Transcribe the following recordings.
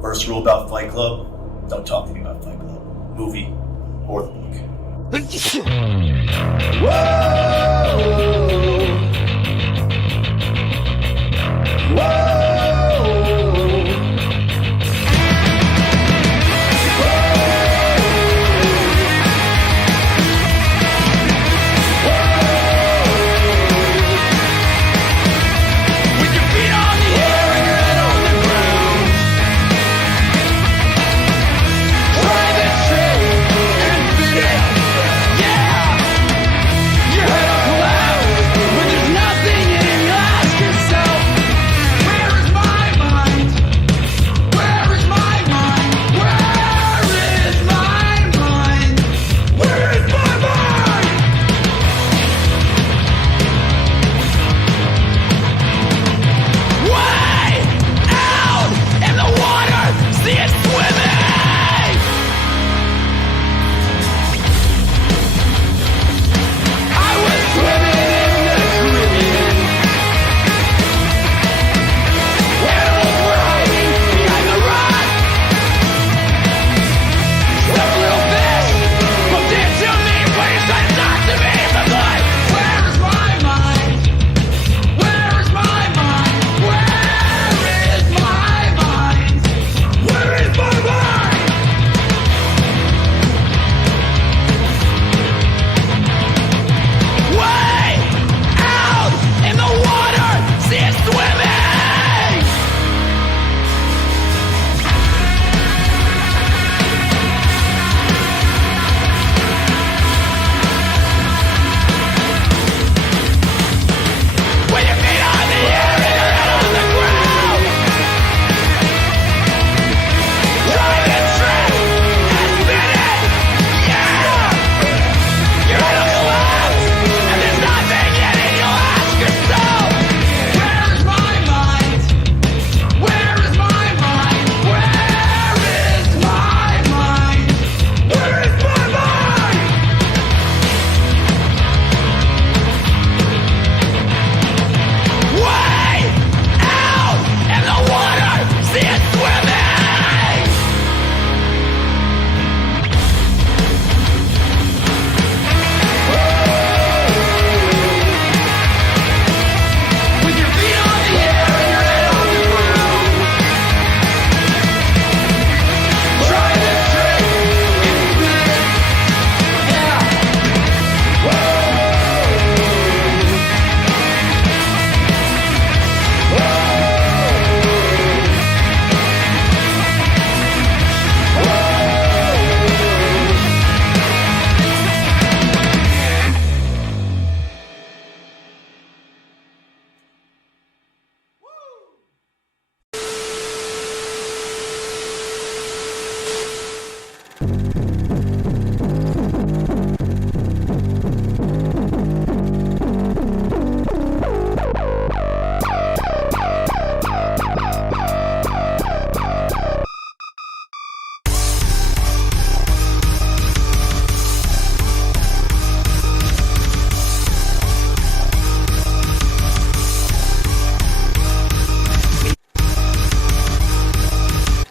First rule about Fight Club, don't talk to me about Fight Club, movie or the book.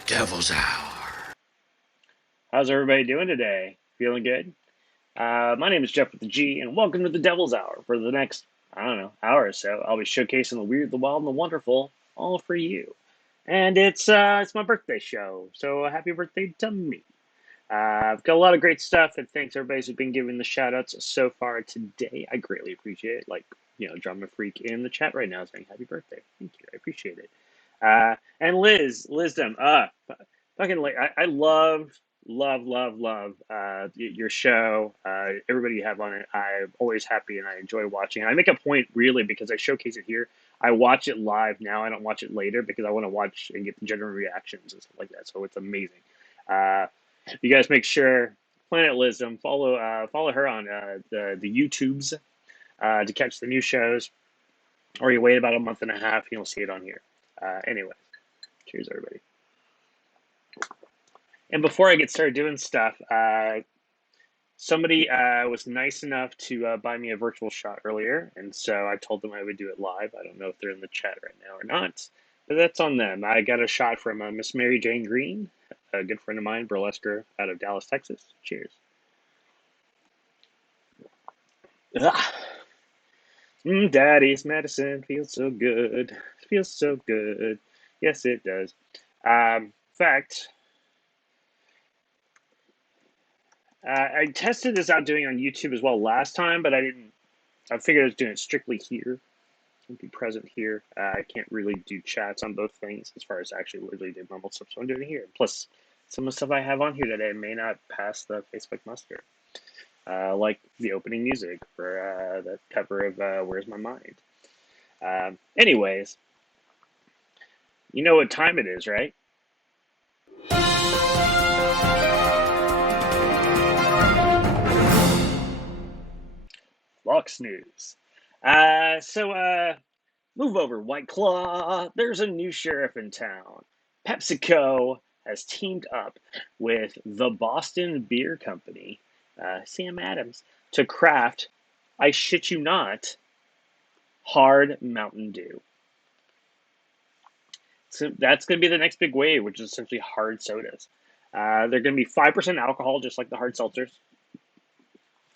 Devil's Hour. How's everybody doing today? Feeling good? My name is Geoff with the G, and welcome to the Devil's Hour. For the next, hour or so, I'll be showcasing the weird, the wild, and the wonderful, all for you. And it's my birthday show, so happy birthday to me. I've got a lot of great stuff, and thanks everybody who's been giving the shout outs so far today. I greatly appreciate it. Like, Drama Freak in the chat right now saying happy birthday. Thank you. I appreciate it. And Lizdom, fucking, I love your show. Everybody you have on it, I'm always happy and I enjoy watching. And I make a point really because I showcase it here. I watch it live now. I don't watch it later because I want to watch and get the general reactions and stuff like that. So it's amazing. You guys make sure Planet Lizdom follow her on the YouTubes to catch the new shows, or you wait about a month and a half and you'll see it on here. Anyway, cheers everybody. And before I get started doing stuff, somebody was nice enough to buy me a virtual shot earlier, and so I told them I would do it live. I don't know if they're in the chat right now or not, But that's on them. I got a shot from Miss Mary Jane Green, a good friend of mine, burlesquer out of Dallas, Texas. Cheers. Ugh. Daddy's medicine feels so good. Feels so good. Yes, it does. In fact, I tested this out doing it on YouTube as well last time, but I didn't. I figured I was doing it strictly here. I'd be present here. I can't really do chats on both things as far as actually literally do normal stuff, so I'm doing it here. Plus, some of the stuff I have on here today may not pass the Facebook muster, like the opening music for the cover of Where's My Mind. Anyways, you know what time it is, right? Fox News. Move over, White Claw. There's a new sheriff in town. PepsiCo has teamed up with the Boston Beer Company, Sam Adams, to craft, I shit you not, hard Mountain Dew. So that's going to be the next big wave, which is essentially hard sodas. They're going to be 5% alcohol, just like the hard seltzers.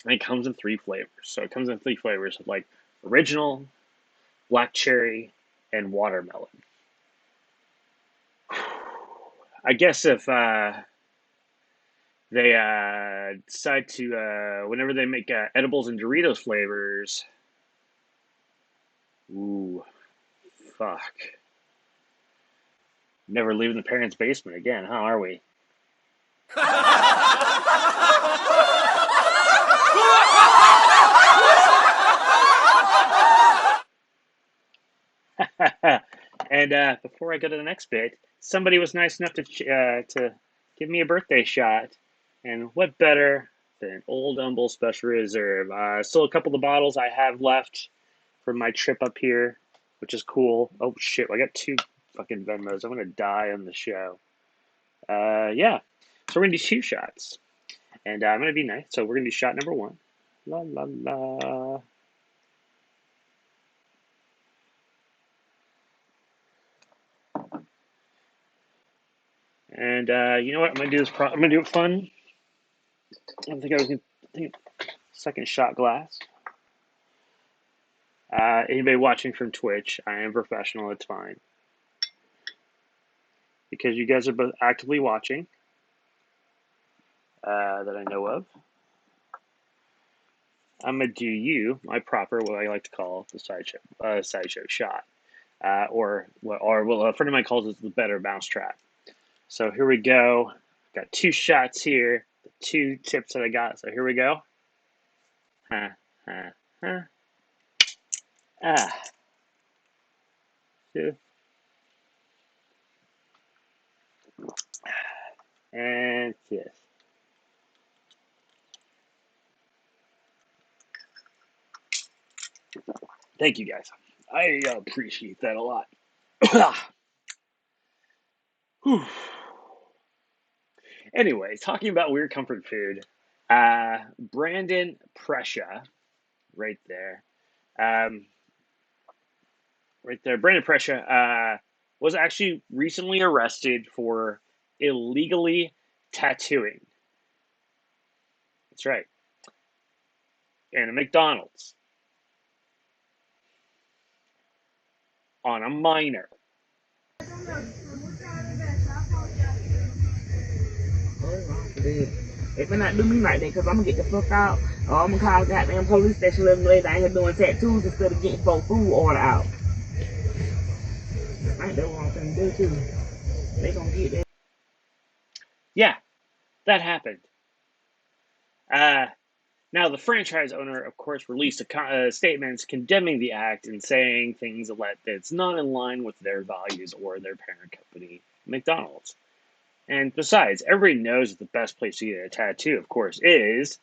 And it comes in 3 flavors. So it comes in 3 flavors of like original, black cherry, and watermelon. I guess if they decide to, whenever they make edibles and Doritos flavors, ooh, fuck. Never leaving the parents' basement again, huh, are we? And before I go to the next bit, somebody was nice enough to give me a birthday shot, and what better than Old Humble Special Reserve? Still a couple of the bottles I have left from my trip up here, which is cool. Oh shit, I got 2 fucking Venmos. I'm gonna die on the show. Yeah, so we're gonna do 2 shots, and I'm gonna be nice. So we're gonna do shot number 1. La la la. And you know what? I'm gonna do this. I'm gonna do it fun. I think I was gonna think second shot glass. Anybody watching from Twitch, I am professional. It's fine because you guys are both actively watching that I know of. I'm gonna do you my proper, what I like to call the sideshow shot, or well, a friend of mine calls it the better mousetrap. So here we go. Got 2 shots here. The 2 tips that I got. So here we go. Huh, huh, huh. Ah. Two. And kiss. Thank you guys. I appreciate that a lot. Anyway, talking about weird comfort food, Brandon Prescia, right there, um, Brandon Prescia was actually recently arrested for illegally tattooing. That's right, in a McDonald's on a minor. If they not do me like that, because I'm going to get the fuck out, or I'm going to call the goddamn police station, let them know they down here doing tattoos instead of getting folk food order out. I think that's what I'm finna do too. They gonna get that. Yeah, that happened. Now, the franchise owner, of course, released statements condemning the act and saying things that it's not in line with their values or their parent company, McDonald's. And besides, everybody knows that the best place to get a tattoo, of course, is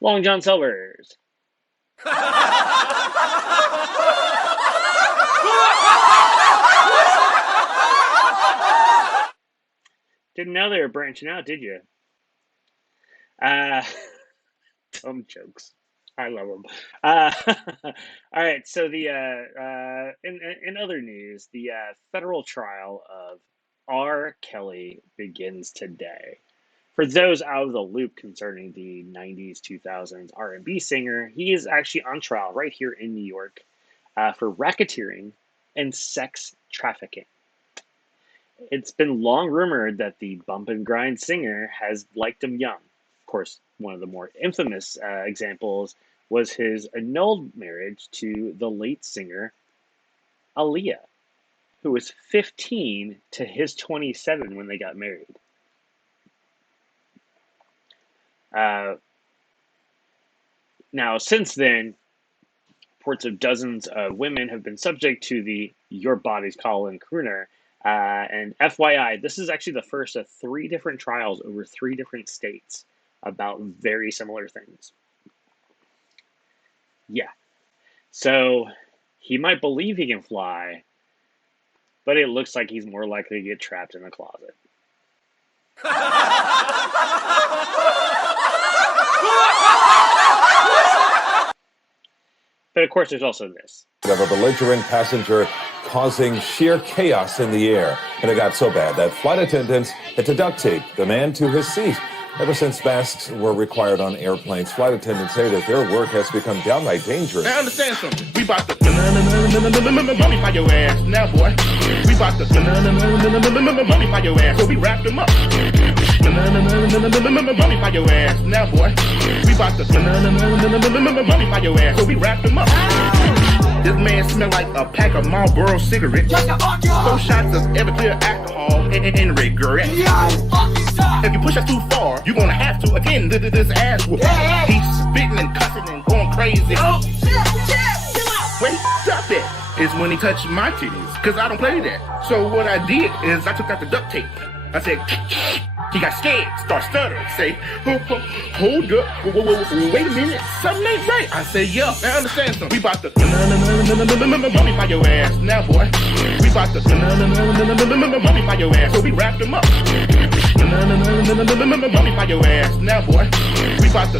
Long John Silver's. Didn't know they were branching out, did you? Dumb jokes. I love them. Uh, all right. So in other news, the federal trial of R. Kelly begins today. For those out of the loop concerning the '90s, 2000s R&B singer, he is actually on trial right here in New York for racketeering and sex trafficking. It's been long rumored that the bump and grind singer has liked him young. Of course, one of the more infamous examples was his annulled marriage to the late singer Aaliyah, who was 15 to his 27 when they got married. Uh, Now, since then, reports of dozens of women have been subject to the Your Body's Calling crooner. And FYI, this is actually the first of three different trials over three different states about very similar things. Yeah. So he might believe he can fly, but it looks like he's more likely to get trapped in a closet. But of course, there's also this. Of a belligerent passenger causing sheer chaos in the air. And it got so bad that flight attendants had to duct tape the man to his seat. Ever since masks were required on airplanes, flight attendants say that their work has become downright dangerous. Now understand something. We about to money by your ass. Now, boy. We about to money by your ass. So we wrapped them up. Money by your ass. Now, boy. We about to money by your ass. So we wrapped them up. This man smell like a pack of Marlboro cigarettes. 4 shots of Everclear alcohol and regret. If you push us too far, you're gonna have to attend to this ass whoop. He's spitting and cussing and going crazy. Oh, wait, stop it. It's when he touched my titties, cause I don't play that. So what I did is I took out the duct tape. I said, he got scared, start stuttering, say, hold up, wait a minute, something ain't right. I say, yeah, now understand something. We about to money by your ass, now boy. We about to money by your ass, so we wrapped them up. Money by your ass, now boy. We about to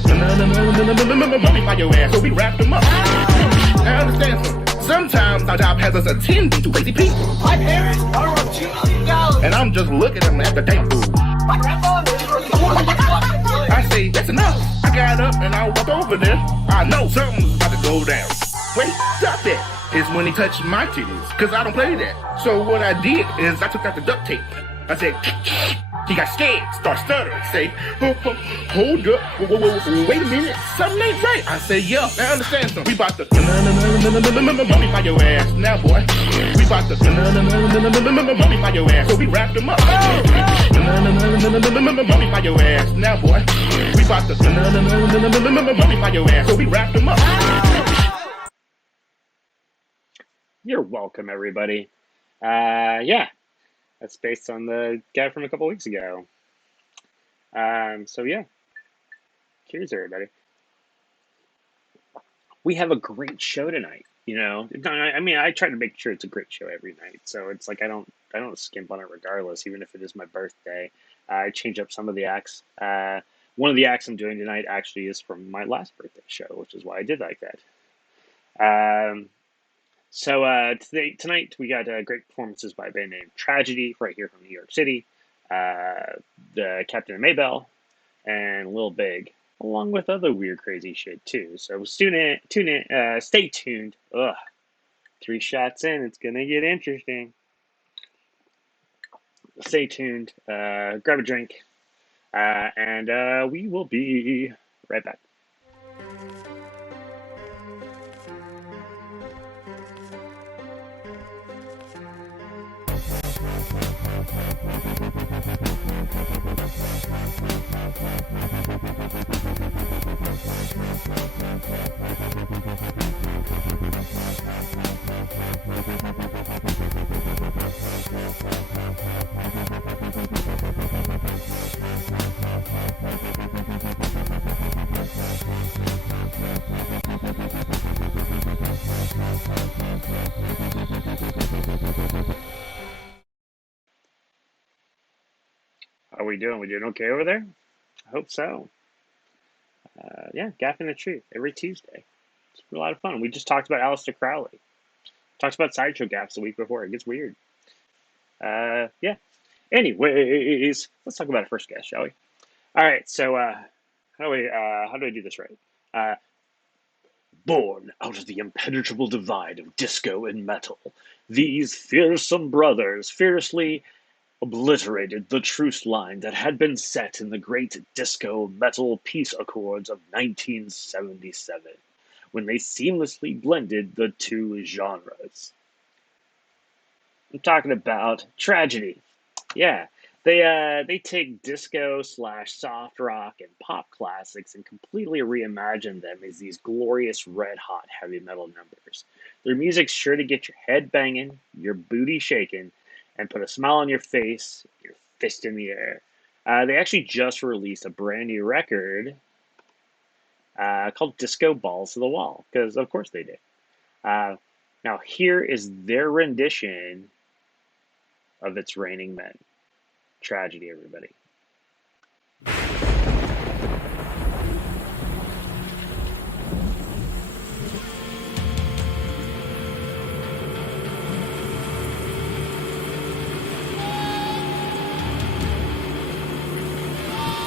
money by your ass, so we wrapped them up. Now understand something. Sometimes our job has us attending to crazy people. My parents are on $2 million. And I'm just looking at them at the table. I say, that's enough. I got up and I walked over there. I know something's about to go down. Wait, stop that. It's when he touched my titties, cause I don't play that. So what I did is I took out the duct tape. I said, he got scared, start stuttering, say, hold up, wait a minute, something ain't right. I say, yeah, now understand something. We about to money by your ass, now boy. We about to money by your ass, so we wrapped them up. Money by your ass, now boy. We about to money by your ass, so we wrapped them up. You're welcome, everybody. Yeah. That's based on the guy from a couple weeks ago. So yeah, cheers, everybody. We have a great show tonight. You know, I mean, I try to make sure it's a great show every night. So it's like I don't skimp on it regardless, even if it is my birthday. I change up some of the acts. One of the acts I'm doing tonight actually is from my last birthday show, which is why I did like that. So tonight we got great performances by a band named Tragedy right here from New York City, the Captain and Maybelle, and Lil Big, along with other weird, crazy shit too. So stay tuned. Ugh, 3 shots in, it's gonna get interesting. Stay tuned. Grab a drink, and we will be right back. How we doing? We doing okay over there? I hope so. Yeah, Gaffing the Truth every Tuesday. It's a lot of fun. We just talked about Aleister Crowley. Talked about Sideshow Gaps the week before. It gets weird. Yeah. Anyways, let's talk about our first guest, shall we? All right. So, how do I do this right? Born out of the impenetrable divide of disco and metal, these fearsome brothers fiercely obliterated the truce line that had been set in the great disco metal peace accords of 1977, when they seamlessly blended the two genres. I'm talking about Tragedy. Yeah, they take disco slash soft rock and pop classics and completely reimagine them as these glorious red hot heavy metal numbers. Their music's sure to get your head banging, your booty shaking, and put a smile on your face, your fist in the air. They actually just released a brand new record called Disco Balls to the Wall, because of course they did. Uh, Now here is their rendition of It's Raining Men. Tragedy, everybody.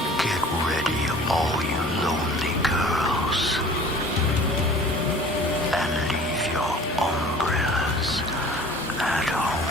Get ready, all you lonely girls, and leave your umbrellas at home.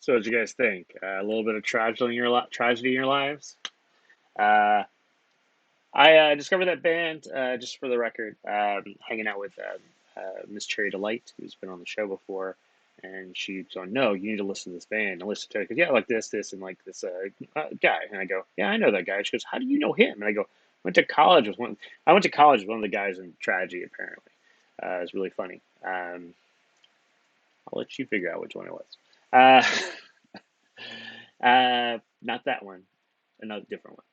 So, what did you guys think? A little bit of tragedy in your lives. Uh, I discovered that band just for the record, hanging out with Miss Cherry Delight, who's been on the show before, and she's going, "No, you need to listen to this band." And listen to it. Because, yeah, like this, and like this guy. And I go, "Yeah, I know that guy." She goes, "How do you know him?" And I go, "Went to college with one." I went to college with one of the guys in Tragedy. Apparently, it's really funny. I'll let you figure out which one it was. Not that one. Another different one.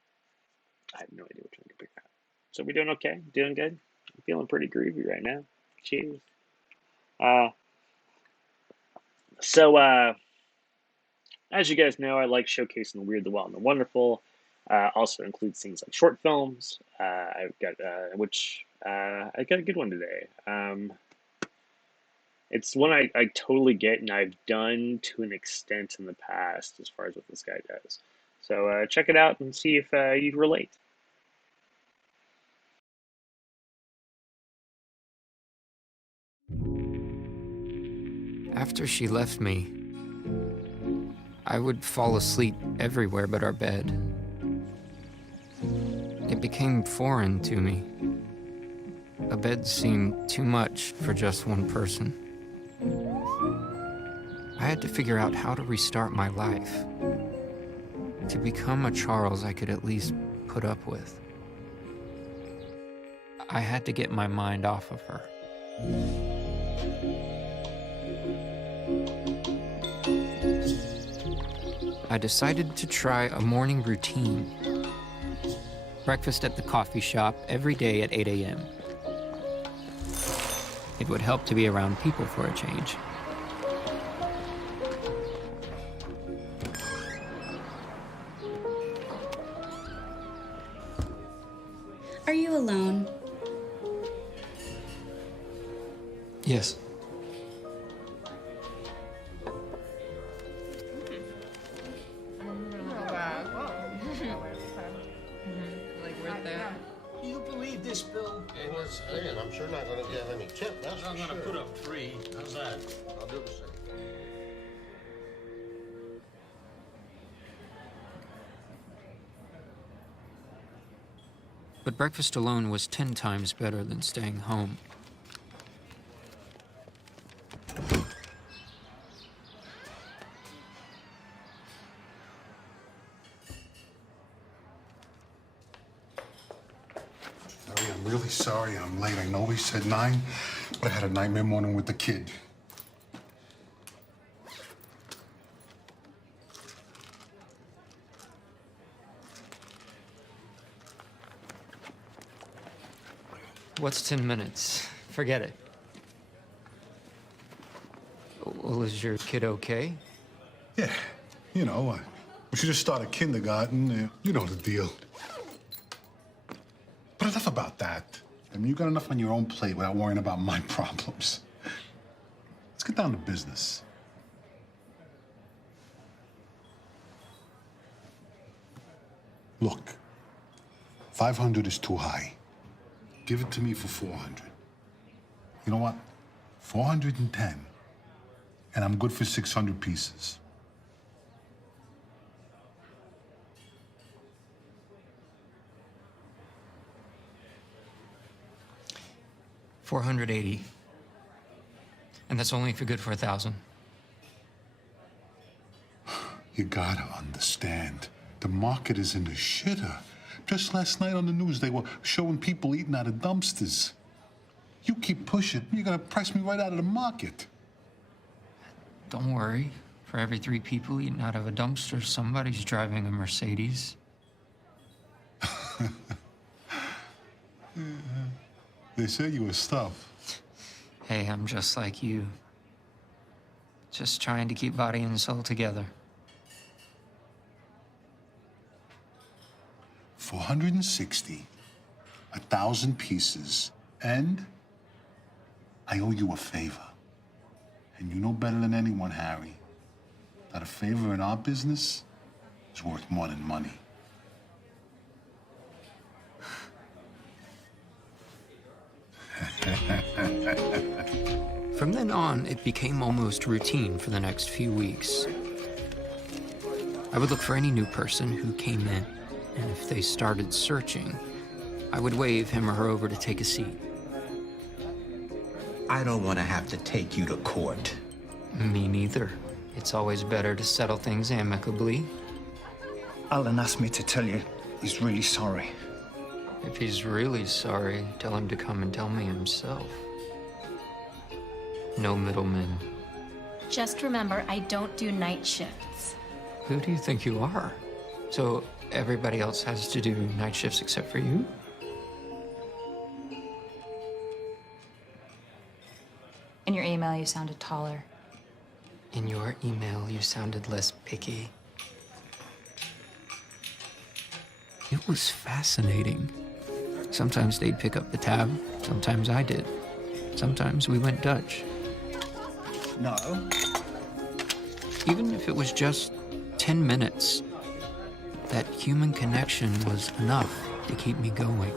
I have no idea which one to pick out. So we doing okay? Doing good? I'm feeling pretty groovy right now. Cheers. Uh, so, as you guys know, I like showcasing the weird, the wild, and the wonderful. Also includes things like short films. I've got I got a good one today. It's one I totally get, and I've done to an extent in the past as far as what this guy does. So check it out and see if you relate. After she left me, I would fall asleep everywhere but our bed. It became foreign to me. A bed seemed too much for just one person. I had to figure out how to restart my life, to become a Charles I could at least put up with. I had to get my mind off of her. I decided to try a morning routine. Breakfast at the coffee shop every day at 8 a.m. It would help to be around people for a change. Are you alone? Yes. Do you believe this, Bill? Hey, let's see, and I'm sure not gonna give any tip, that's I'm for gonna sure. put up 3. How's that? I'll do the same. But breakfast alone was 10 times better than staying home. Larry, I'm really sorry I'm late. I know we said 9, but I had a nightmare morning with the kid. What's 10 minutes? Forget it. Well, is your kid okay? Yeah, you know, we should just started kindergarten. You know the deal. But enough about that. I mean, you got enough on your own plate without worrying about my problems. Let's get down to business. Look, 500 is too high. Give it to me for 400. You know what? 410. And I'm good for 600 pieces. $480. And that's only for good for 1,000. You gotta understand, the market is in the shitter. Just last night on the news, they were showing people eating out of dumpsters. You keep pushing, you're gonna price me right out of the market. Don't worry. For every 3 people eating out of a dumpster, somebody's driving a Mercedes. They say you were stuff. Hey, I'm just like you. Just trying to keep body and soul together. 460, 1,000 pieces, and I owe you a favor. And you know better than anyone, Harry, that a favor in our business is worth more than money. From then on, it became almost routine for the next few weeks. I would look for any new person who came in, and if they started searching, I would wave him or her over to take a seat. I don't want to have to take you to court. Me neither. It's always better to settle things amicably. Alan asked me to tell you he's really sorry. If he's really sorry, tell him to come and tell me himself. No middlemen. Just remember, I don't do night shifts. Who do you think you are? So everybody else has to do night shifts except for you? In your email, you sounded taller. In your email, you sounded less picky. It was fascinating. Sometimes they'd pick up the tab, sometimes I did. Sometimes we went Dutch. No. Even if it was just 10 minutes, that human connection was enough to keep me going.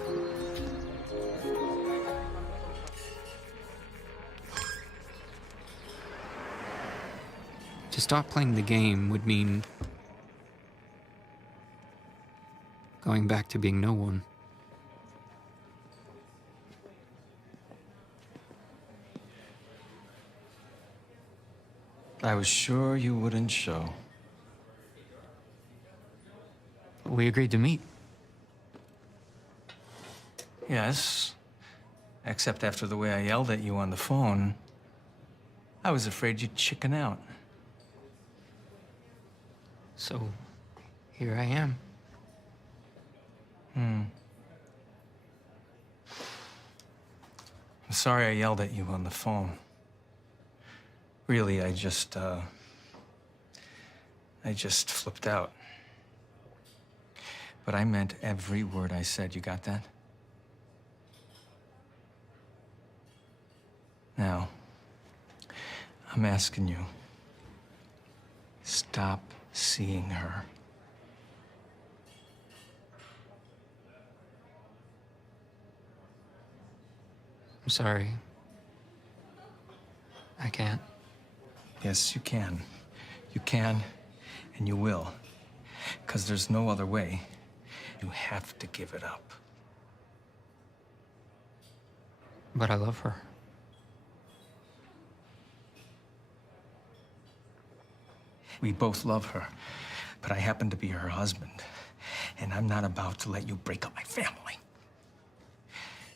To stop playing the game would mean going back to being no one. I was sure you wouldn't show. We agreed to meet. Yes, except after the way I yelled at you on the phone, I was afraid you'd chicken out. So, here I am. I'm sorry I yelled at you on the phone. Really, I just flipped out. But I meant every word I said. You got that? Now, I'm asking you, stop seeing her. I'm sorry. I can't. Yes, you can. You can, and you will. 'Cause there's no other way. You have to give it up. But I love her. We both love her, but I happen to be her husband, and I'm not about to let you break up my family.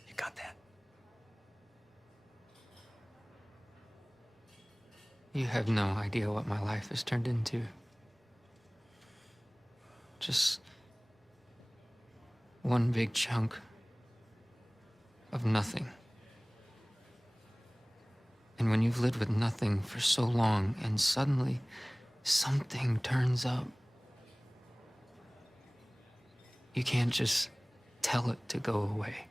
You got that? You have no idea what my life has turned into. Just one big chunk of nothing. And when you've lived with nothing for so long and suddenly something turns up, you can't just tell it to go away.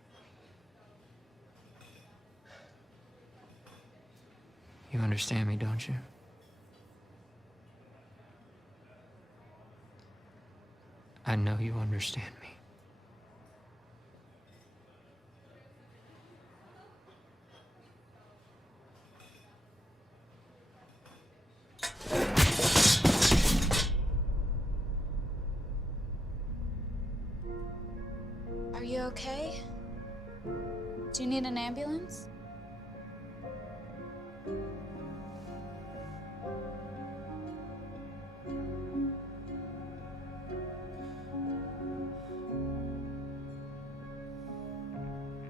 You understand me, don't you? I know you understand me. Are you okay? Do you need an ambulance?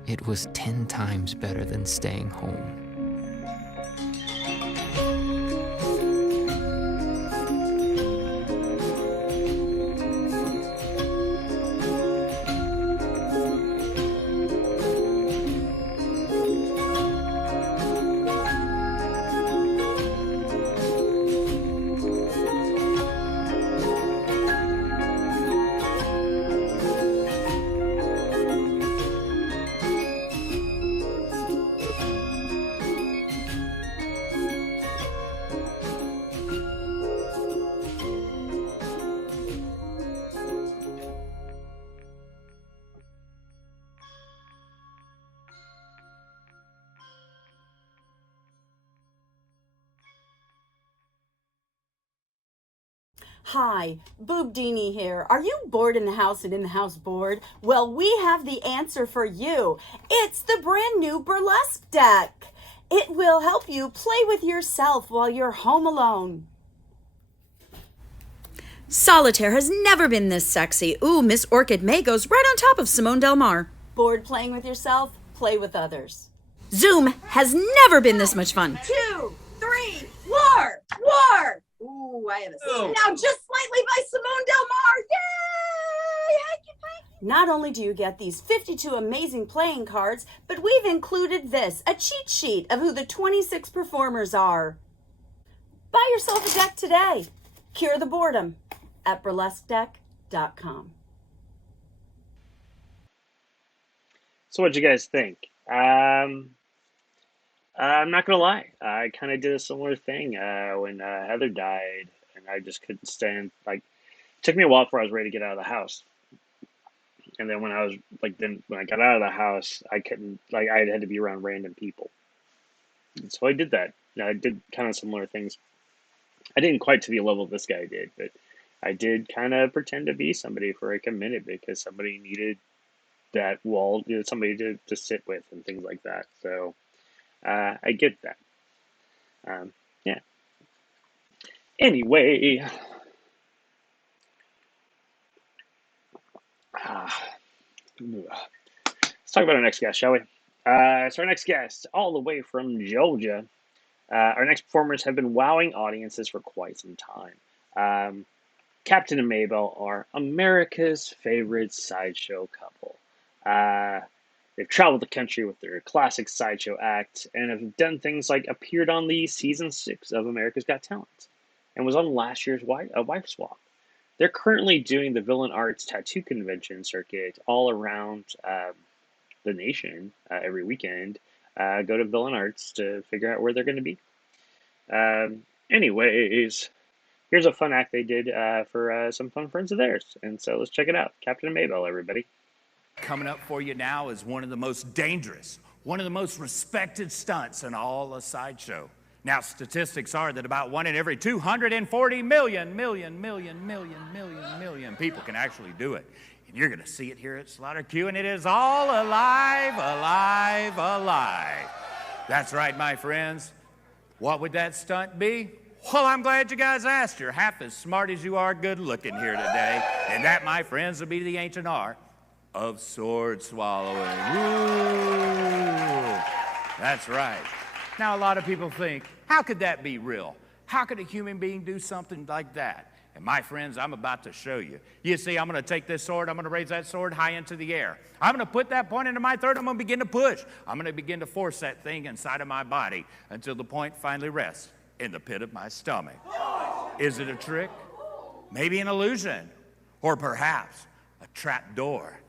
It was 10 times better than staying home. Hi, Boobdini here. Are you bored in the house and in the house bored? Well, we have the answer for you. It's the brand new burlesque deck. It will help you play with yourself while you're home alone. Solitaire has never been this sexy. Ooh, Miss Orchid May goes right on top of Simone Del Mar. Bored playing with yourself? Play with others. Zoom has never been this much fun. 2, 3, war! War! Ooh, I have a now just slightly by Simone Del Mar. Yay! Hanky panky. Not only do you get these 52 amazing playing cards, but we've included this, a cheat sheet of who the 26 performers are. Buy yourself a deck today. Cure the boredom at burlesquedeck.com. So what'd you guys think? I'm not gonna lie. I kind of did a similar thing when Heather died, and I just couldn't stand. Like, it took me a while before I was ready to get out of the house. And then when I got out of the house, I couldn't. Like, I had to be around random people. And so I did that. I did kind of similar things. I didn't quite to the level this guy did, but I did kind of pretend to be somebody for like a minute because somebody needed that wall, somebody to sit with and things like that. So I get that. Yeah. Anyway, let's talk about our next guest, shall we? So our next guest, all the way from Georgia, our next performers have been wowing audiences for quite some time. Captain and Maybelle are America's favorite sideshow couple. They've traveled the country with their classic sideshow act and have done things like appeared on the season 6 of America's Got Talent and was on last year's Wife Swap. They're currently doing the Villain Arts Tattoo Convention circuit all around the nation every weekend. Go to Villain Arts to figure out where they're going to be. Anyways, here's a fun act they did for some fun friends of theirs. And so let's check it out. Captain and Maybelle, everybody. Coming up for you now is one of the most dangerous, one of the most respected stunts in all a sideshow. Now, statistics are that about 1 in every 240 million people can actually do it. And you're going to see it here at Slaughter Q, and it is all alive, alive, alive. That's right, my friends. What would that stunt be? Well, I'm glad you guys asked. You're half as smart as you are good looking here today. And that, my friends, will be the ancient art of sword swallowing. Ooh, that's right. Now, a lot of people think, how could that be real? How could a human being do something like that? And my friends, I'm about to show you. You see, I'm going to take this sword, I'm going to raise that sword high into the air. I'm going to put that point into my throat, I'm going to begin to push. I'm going to begin to force that thing inside of my body until the point finally rests in the pit of my stomach. Is it a trick? Maybe an illusion? Or perhaps a trap door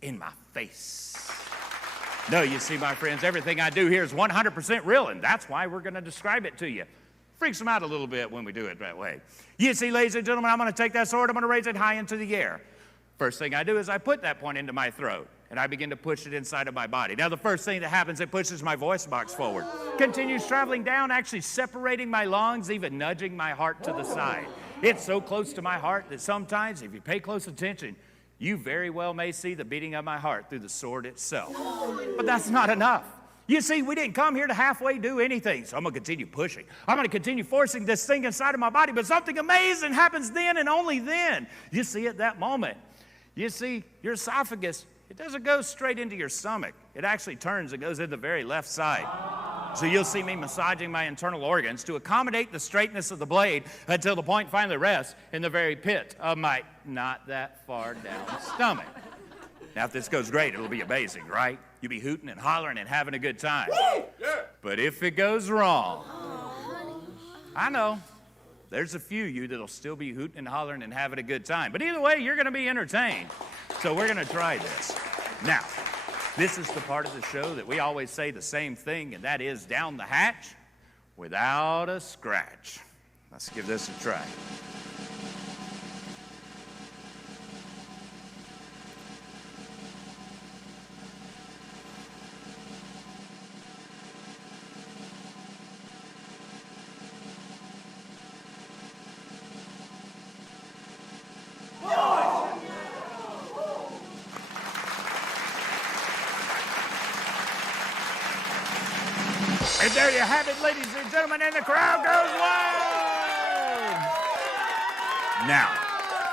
in my face? No, you see, my friends, everything I do here is 100% real, and that's why we're going to describe it to you. Freaks them out a little bit when we do it that way. You see, ladies and gentlemen, I'm going to take that sword, I'm going to raise it high into the air. First thing I do is I put that point into my throat, and I begin to push it inside of my body. Now, the first thing that happens, it pushes my voice box forward. Continues traveling down, actually separating my lungs, even nudging my heart to the side. It's so close to my heart that sometimes, if you pay close attention, you very well may see the beating of my heart through the sword itself. But that's not enough. You see, we didn't come here to halfway do anything, so I'm going to continue pushing. I'm going to continue forcing this thing inside of my body, but something amazing happens then and only then. You see, at that moment, you see, your esophagus, it doesn't go straight into your stomach. It actually turns, it goes in the very left side. So you'll see me massaging my internal organs to accommodate the straightness of the blade until the point finally rests in the very pit of my not that far down stomach. Now, if this goes great, it'll be amazing, right? You'll be hooting and hollering and having a good time. But if it goes wrong, I know, there's a few of you that'll still be hooting and hollering and having a good time. But either way, you're going to be entertained. So we're going to try this. Now, this is the part of the show that we always say the same thing, and that is down the hatch without a scratch. Let's give this a try. there you have it, ladies and gentlemen, and the crowd goes wild. Now,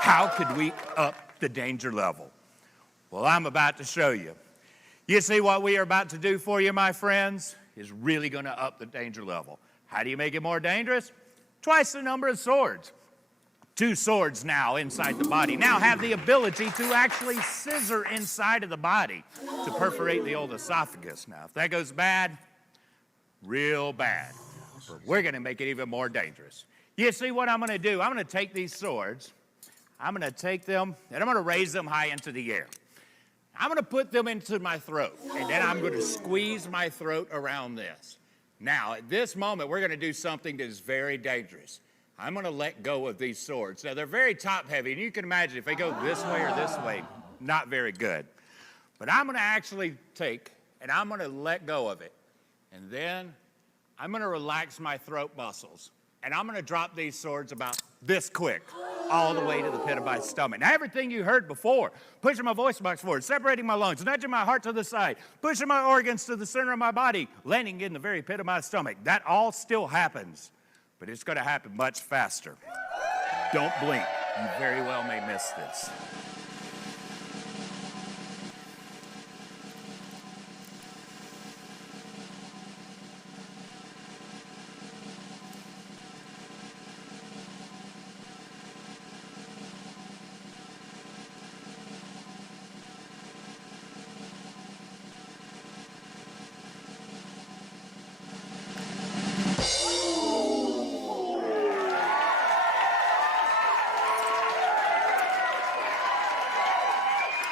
how could we up the danger level? Well, I'm about to show you. You see, what we are about to do for you, my friends, is really going to up the danger level. How do you make it more dangerous? Twice the number of swords. 2 swords now inside the body now have the ability to actually scissor inside of the body to perforate the old esophagus. Now, if that goes bad, real bad. But we're going to make it even more dangerous. You see what I'm going to do? I'm going to take these swords, I'm going to take them, and I'm going to raise them high into the air. I'm going to put them into my throat, and then I'm going to squeeze my throat around this. Now, at this moment, we're going to do something that is very dangerous. I'm going to let go of these swords. Now, they're very top-heavy, and you can imagine if they go this way or this way, not very good. But I'm going to actually take, and I'm going to let go of it. And then I'm going to relax my throat muscles. And I'm going to drop these swords about this quick, all the way to the pit of my stomach. Now, everything you heard before, pushing my voice box forward, separating my lungs, nudging my heart to the side, pushing my organs to the center of my body, landing in the very pit of my stomach, that all still happens. But it's going to happen much faster. Don't blink. You very well may miss this.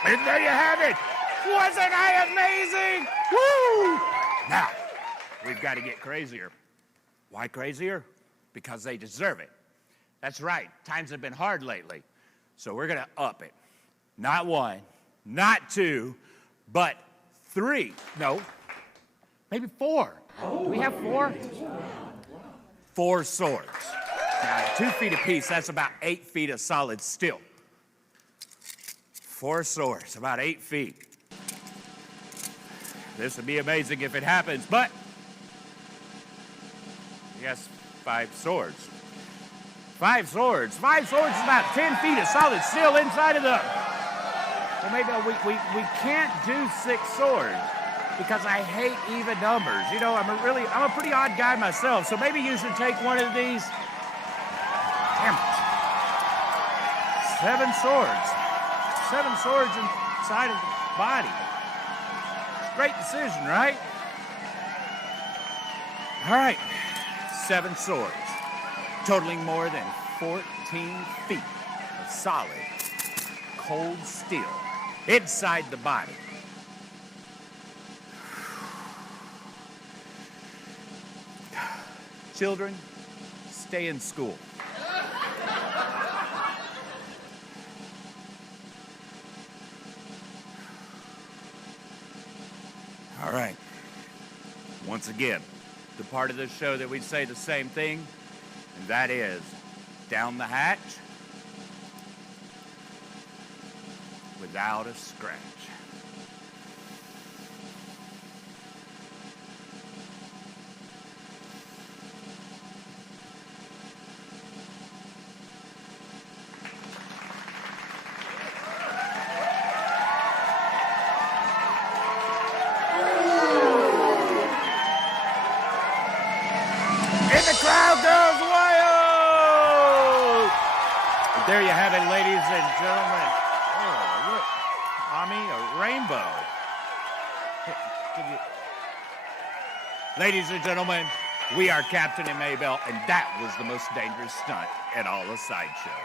And there you have it. Wasn't I amazing? Woo! Now, we've got to get crazier. Why crazier? Because they deserve it. That's right. Times have been hard lately. So we're going to up it. Not 1, not 2, but 3. No, maybe 4. Do we have 4? 4 swords. Now, 2 feet apiece, that's about 8 feet of solid steel. 4 swords, about 8 feet. This would be amazing if it happens, but yes, 5 swords. 5 swords. 5 swords is about 10 feet of solid steel inside of the... Well, maybe we can't do 6 swords because I hate even numbers. You know, I'm a pretty odd guy myself, so maybe you should take one of these. Damn it. 7 swords. 7 swords inside of the body. Great decision, right? All right, 7 swords, totaling more than 14 feet of solid, cold steel inside the body. Children, stay in school. All right. Once again, the part of this show that we say the same thing, and that is down the hatch without a scratch. There you have it, ladies and gentlemen. Oh, look, Mommy, a rainbow. Ladies and gentlemen, we are Captain and Maybelle, and that was the most dangerous stunt in all of Sideshow.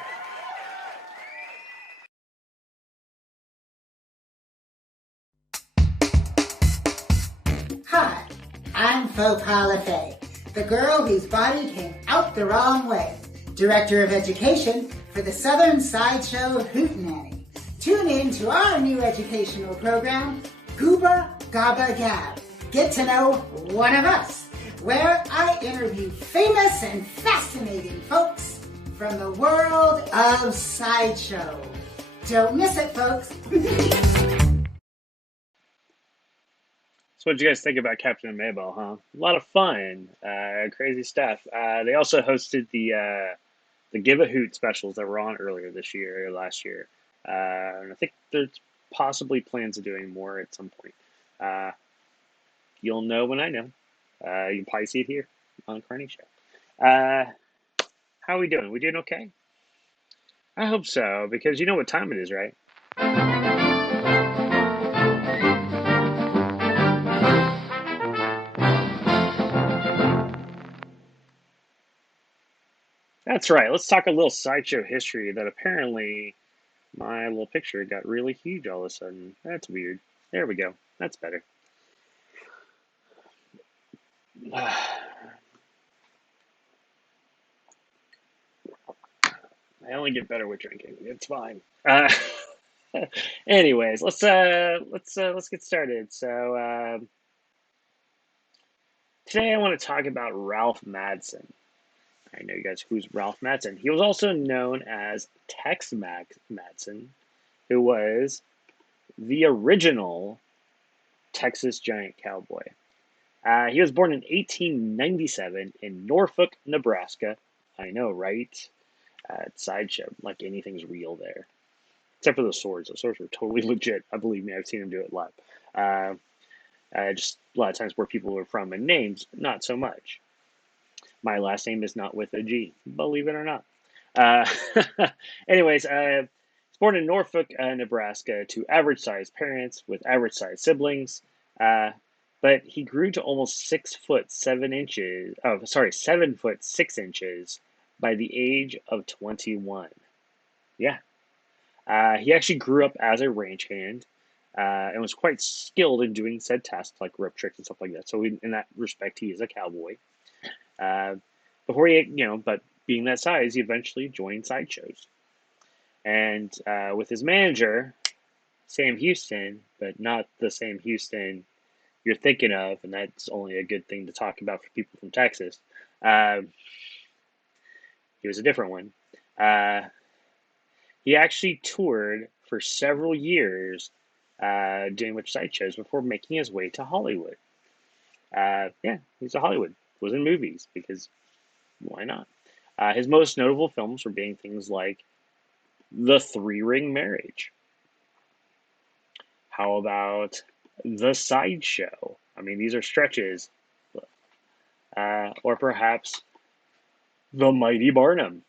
Hi, I'm Faux Pas LaFay, the girl whose body came out the wrong way. Director of Education for the Southern Sideshow Hootenanny. Tune in to our new educational program, Gooba Gabba Gab. Get to know one of us, where I interview famous and fascinating folks from the world of Sideshow. Don't miss it, folks. So what did you guys think about Captain and Maybelle, huh? A lot of fun, crazy stuff. They also hosted the Give a Hoot specials that were on earlier this year or last year. And I think there's possibly plans of doing more at some point. You'll know when I know. You can probably see it here on the Carney Show. How are we doing? We doing okay? I hope so, because you know what time it is, right? That's right. Let's talk a little sideshow history that apparently my little picture got really huge all of a sudden. That's weird. There we go. That's better. I only get better with drinking. It's fine. Anyways, let's get started. So today I want to talk about Ralph Madsen. I know you guys who's Ralph Madsen. He was also known as Tex Madsen, who was the original Texas Giant Cowboy. He was born in 1897 in Norfolk, Nebraska. I know, right? Sideshow, like anything's real there. Except for the swords. The swords were totally legit. Believe me, I've seen him do it live. Just a lot of times where people are from and names, not so much. My last name is not with a G, believe it or not. Anyways, he's born in Norfolk, Nebraska, to average-sized parents with average-sized siblings. But he grew to almost 7 foot 6 inches by the age of 21. Yeah. He actually grew up as a ranch hand and was quite skilled in doing said tasks like rope tricks and stuff like that. So in that respect, he is a cowboy. But being that size, he eventually joined sideshows. And with his manager, Sam Houston, but not the Sam Houston you're thinking of, and that's only a good thing to talk about for people from Texas. He was a different one. He actually toured for several years doing which sideshows before making his way to Hollywood. He's a Hollywood. Was in movies because why not? His most notable films were being things like The Three-Ring Marriage. How about The Sideshow? I mean, these are stretches. Or perhaps The Mighty Barnum.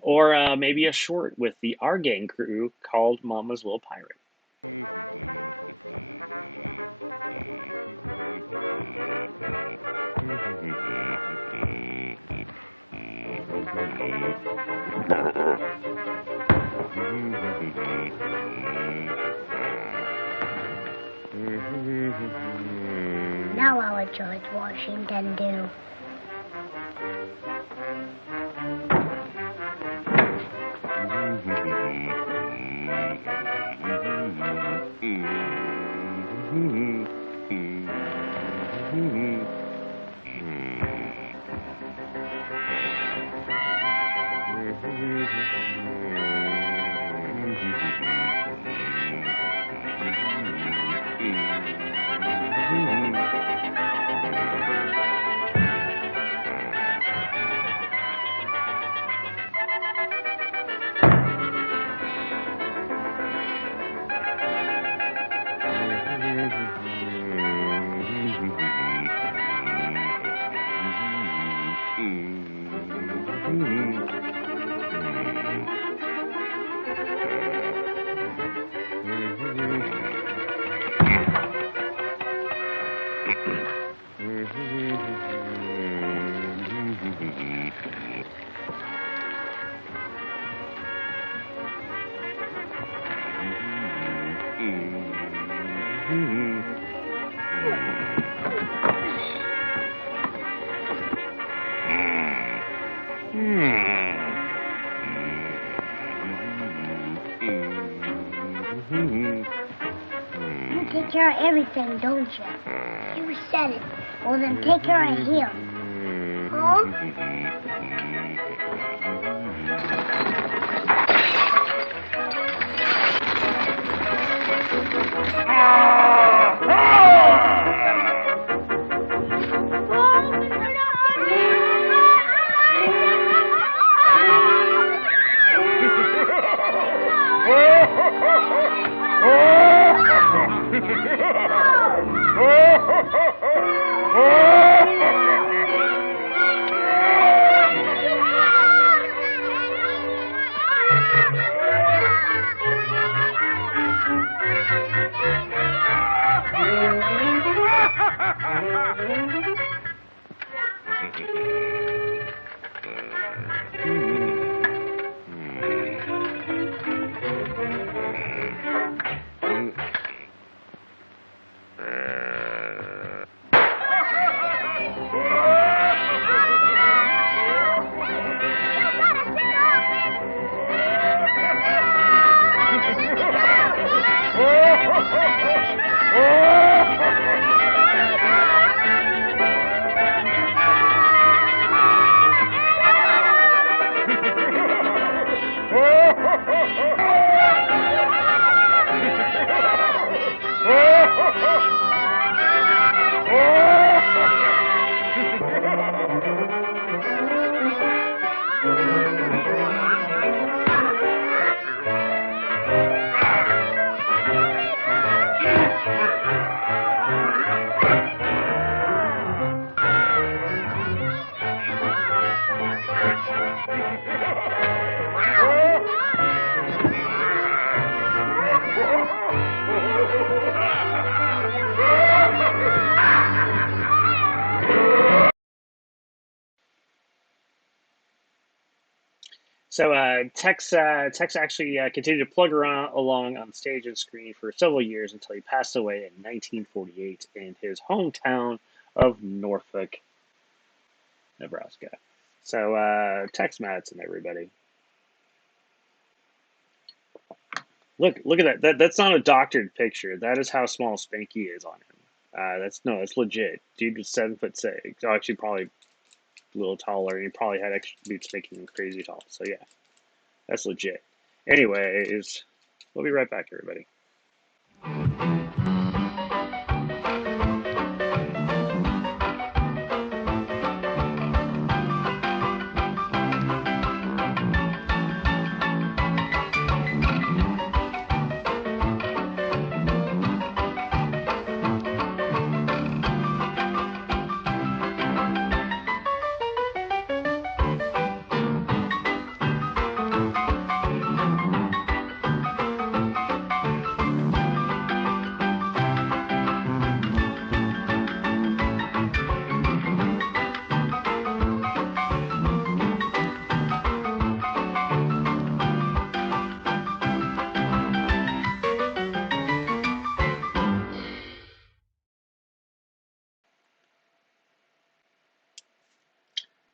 Or maybe a short with the Our Gang crew called Mama's Little Pirate. Now what would George Washington do? You take care of everything, don't you? You said it. Well, then take care of him. Huh? Ah! So Tex actually continued to plug around along on stage and screen for several years until he passed away in 1948 in his hometown of Norfolk, Nebraska. So Tex Madison, everybody. Look at that. That's not a doctored picture. That is how small Spanky is on him. That's legit. Dude was 7'6". Oh, actually, probably a little taller. And he probably had extra boots making him crazy tall. So yeah, that's legit. Anyways, we'll be right back, everybody.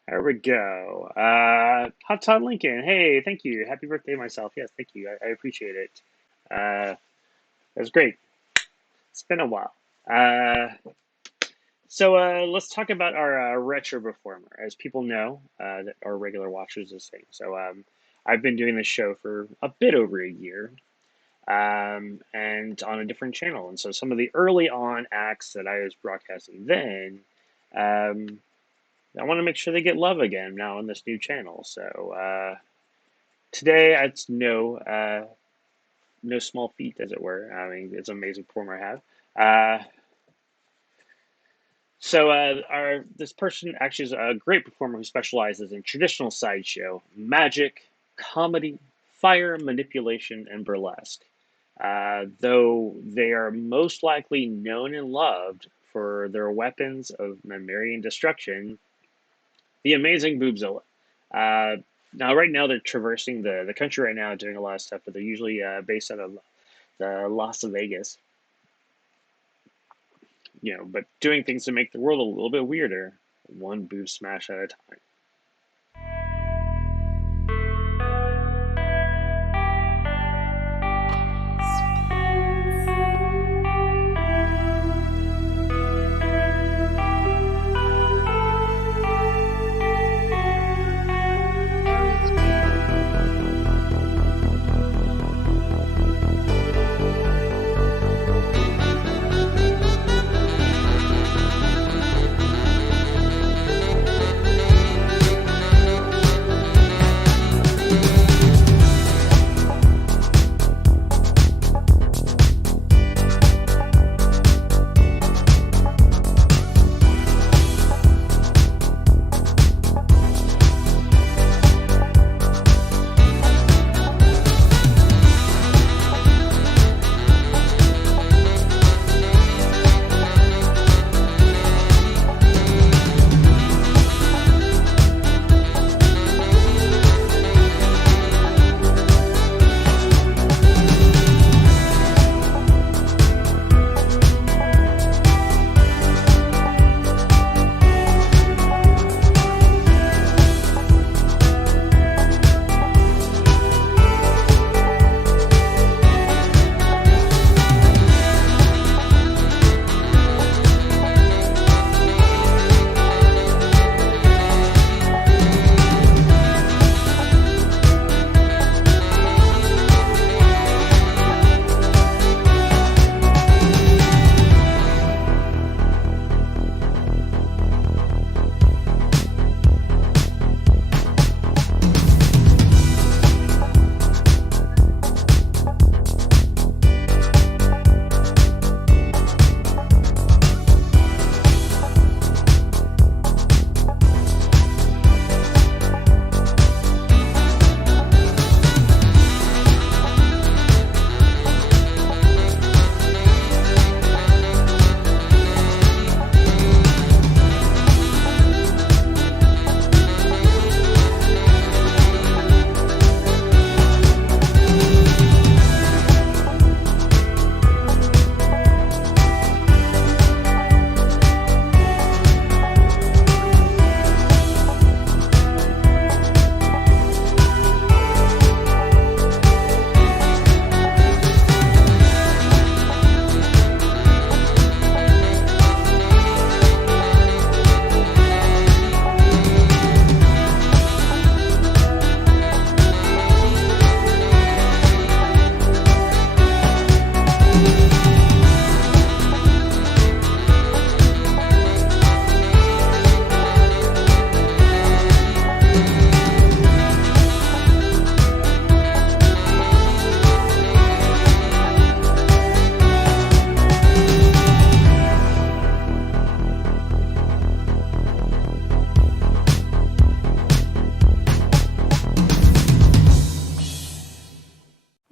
There we go. Hot Todd Lincoln. Hey, thank you. Happy birthday, myself. Yes, thank you. I appreciate it. That was great. It's been a while. So let's talk about our retro performer. As people know, that our regular watchers is saying. So I've been doing this show for a bit over a year, and on a different channel. And so some of the early on acts that I was broadcasting then, I want to make sure they get love again now on this new channel. So today it's no small feat, as it were. I mean, it's an amazing performer I have. So this person actually is a great performer who specializes in traditional sideshow, magic, comedy, fire, manipulation, and burlesque. Though they are most likely known and loved for their weapons of memory and destruction, the amazing Boobzilla. Now, right now, they're traversing the country right now, doing a lot of stuff, but they're usually based out of Las Vegas. But doing things to make the world a little bit weirder, one boob smash at a time.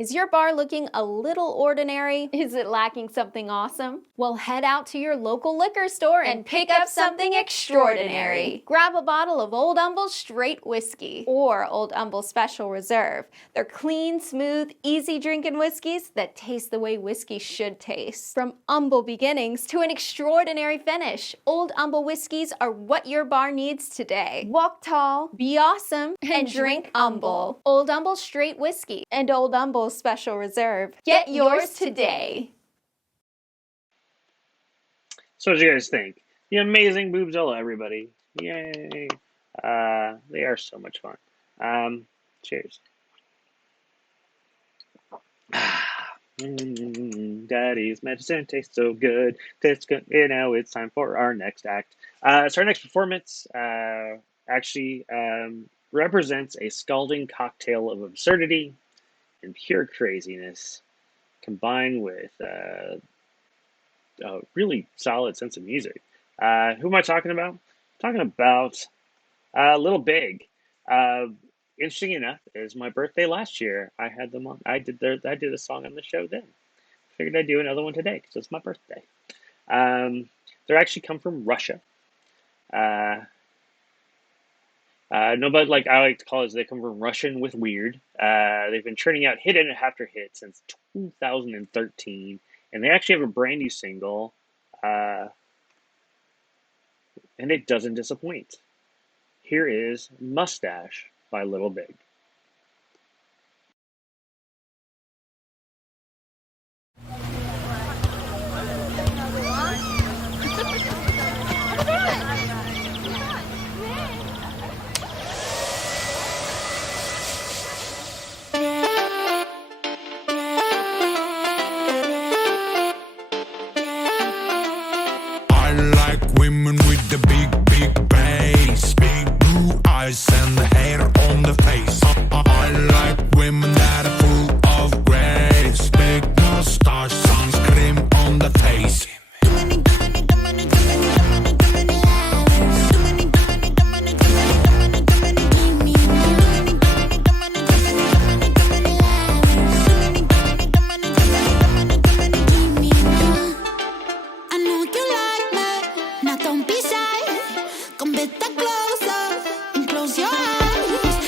Is your bar looking a little ordinary? Is it lacking something awesome? Well, head out to your local liquor store and pick up something extraordinary. Grab a bottle of Old Humble Straight Whiskey or Old Humble Special Reserve. They're clean, smooth, easy drinking whiskeys that taste the way whiskey should taste. From humble beginnings to an extraordinary finish, Old Humble whiskeys are what your bar needs today. Walk tall, be awesome, and drink humble. Old Humble Straight Whiskey and Old Humble Special Reserve. Get yours today. So what do you guys think? The amazing Boobzilla, everybody. Yay. They are so much fun. Cheers. Daddy's medicine tastes so good. Tastes good. Now it's time for our next act. So our next performance actually represents a scalding cocktail of absurdity and pure craziness combined with a really solid sense of music. Who am I talking about? I'm talking about Little Big. Interesting enough, it was my birthday last year. I had them on. I did a song on the show then. Figured I'd do another one today because it's my birthday. They actually come from Russia. No, but like I like to call it, they come from Russian with weird. They've been churning out hit after hit since 2013, and they actually have a brand new single, and it doesn't disappoint. Here is Mustache by Little Big. I like women with the big bass, big blue eyes and the hair on the face. I like women that are full of grace, big mustache, sunscreen on the face. I know you like me, now don't be shy. Come a bit closer and close your eyes.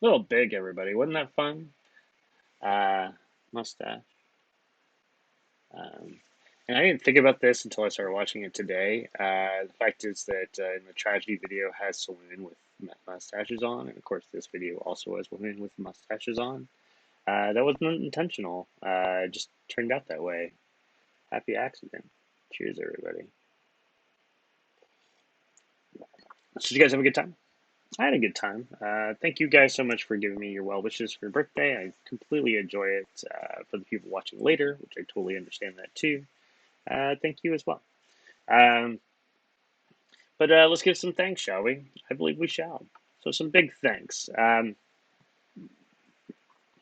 Little Big, everybody. Wasn't that fun? Mustache. And I didn't think about this until I started watching it today. The fact is that in the tragedy video has some women with mustaches on, and of course this video also has women with mustaches on. That wasn't intentional. It just turned out that way. Happy accident. Cheers, everybody. So did you guys have a good time? I had a good time. Thank you guys so much for giving me your well wishes for your birthday. I completely enjoy it. For the people watching later, which I totally understand that too. Thank you as well. But let's give some thanks, shall we? I believe we shall. So some big thanks.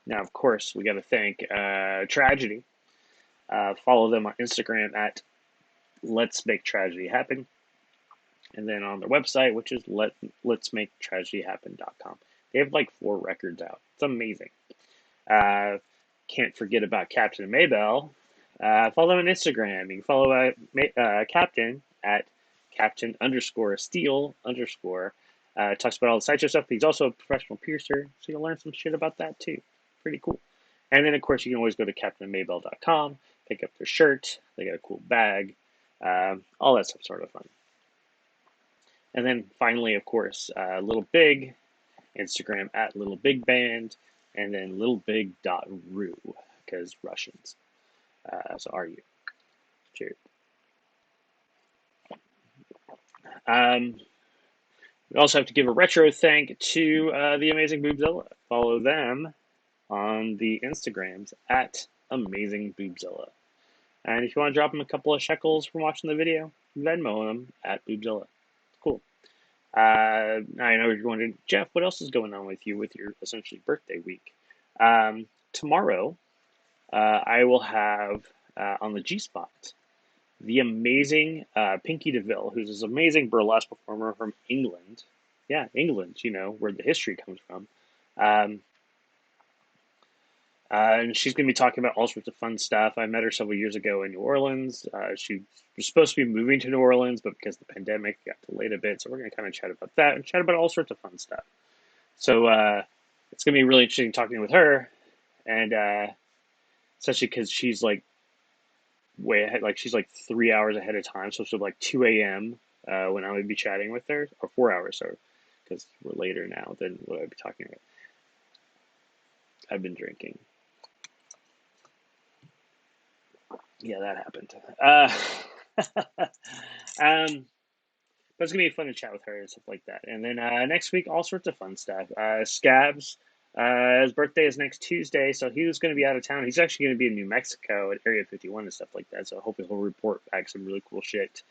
Now, of course, we got to thank Tragedy. Follow them on Instagram at Let's Make Tragedy Happen. And then on their website, which is letsmaketragedyhappen.com. They have like 4 records out. It's amazing. Can't forget about Captain and Maybelle. Follow them on Instagram. You can follow Captain at Captain_Steel_. Talks about all the sideshow stuff. He's also a professional piercer, so you'll learn some shit about that too. Pretty cool. And then, of course, you can always go to CaptainandMaybelle.com, pick up their shirt. They got a cool bag. All that stuff's sort of fun. And then finally, of course, Little Big, Instagram at Little Big Band, and then littlebig.ru, because Russians. So are you. Cheers. We also have to give a retro thank to the Amazing Boobzilla. Follow them on the Instagrams at Amazing Boobzilla. And if you want to drop them a couple of shekels from watching the video, Venmo them at Boobzilla. Cool. I know you're wondering, Geoff, what else is going on with you with your essentially birthday week? Tomorrow, I will have on the G-Spot the amazing Pinky DeVille, who's this amazing burlesque performer from England. Yeah, England, where the history comes from. And she's going to be talking about all sorts of fun stuff. I met her several years ago in New Orleans. She was supposed to be moving to New Orleans, but because of the pandemic, got delayed a bit. So we're going to kind of chat about that and chat about all sorts of fun stuff. So it's going to be really interesting talking with her, and especially because she's like way ahead. Like she's like 3 hours ahead of time, so it's like 2 a.m. When I would be chatting with her, or 4 hours, so because we're later now than what I'd be talking about. I've been drinking. Yeah, that happened. But it's gonna be fun to chat with her and stuff like that. And then next week, all sorts of fun stuff. Scabs, his birthday is next Tuesday, so he was gonna be out of town. He's actually gonna be in New Mexico at Area 51 and stuff like that. So hopefully he'll report back some really cool shit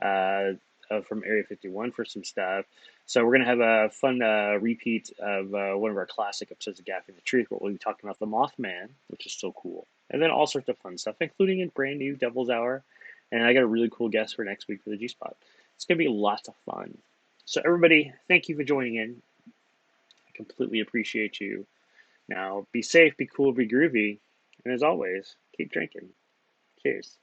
from Area 51 for some stuff. So we're gonna have a fun repeat of one of our classic episodes of Gaffing the Truth, where we'll be talking about the Mothman, which is so cool. And then all sorts of fun stuff, including a brand new Devil's Hour. And I got a really cool guest for next week for the G-Spot. It's going to be lots of fun. So everybody, thank you for joining in. I completely appreciate you. Now, be safe, be cool, be groovy. And as always, keep drinking. Cheers.